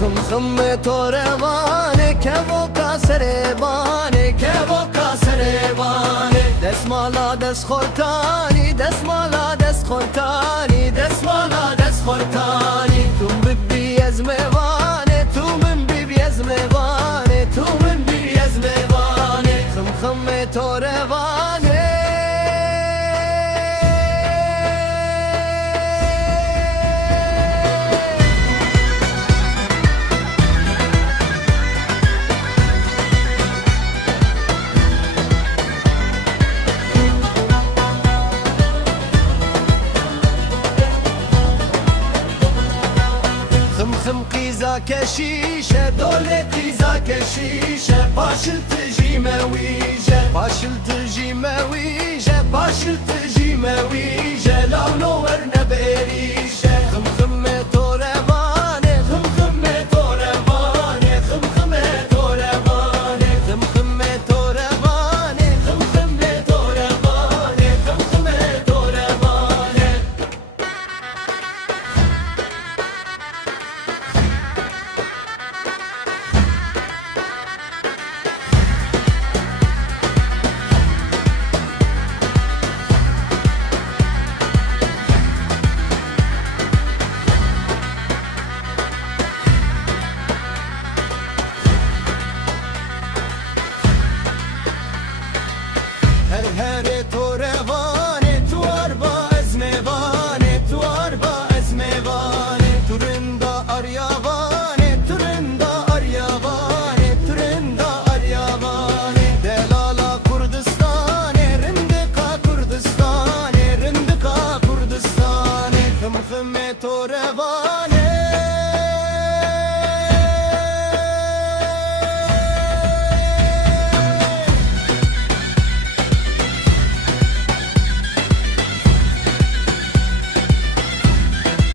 خم توروانه که وکا سربانه که وکا سربانه دسمالا دست خورتانی دسمالا دست خورتانی دسمالا دست خورتانی تو ببی از میوانه تو من ببی از میوانه تو من ببی از میوانه خم توروانه خم قيزا كشيشة دولة قيزا كشيشة باشل تجي مويجة باشل تجي مويجة باشل تجي مويجة لو نورنا بريشة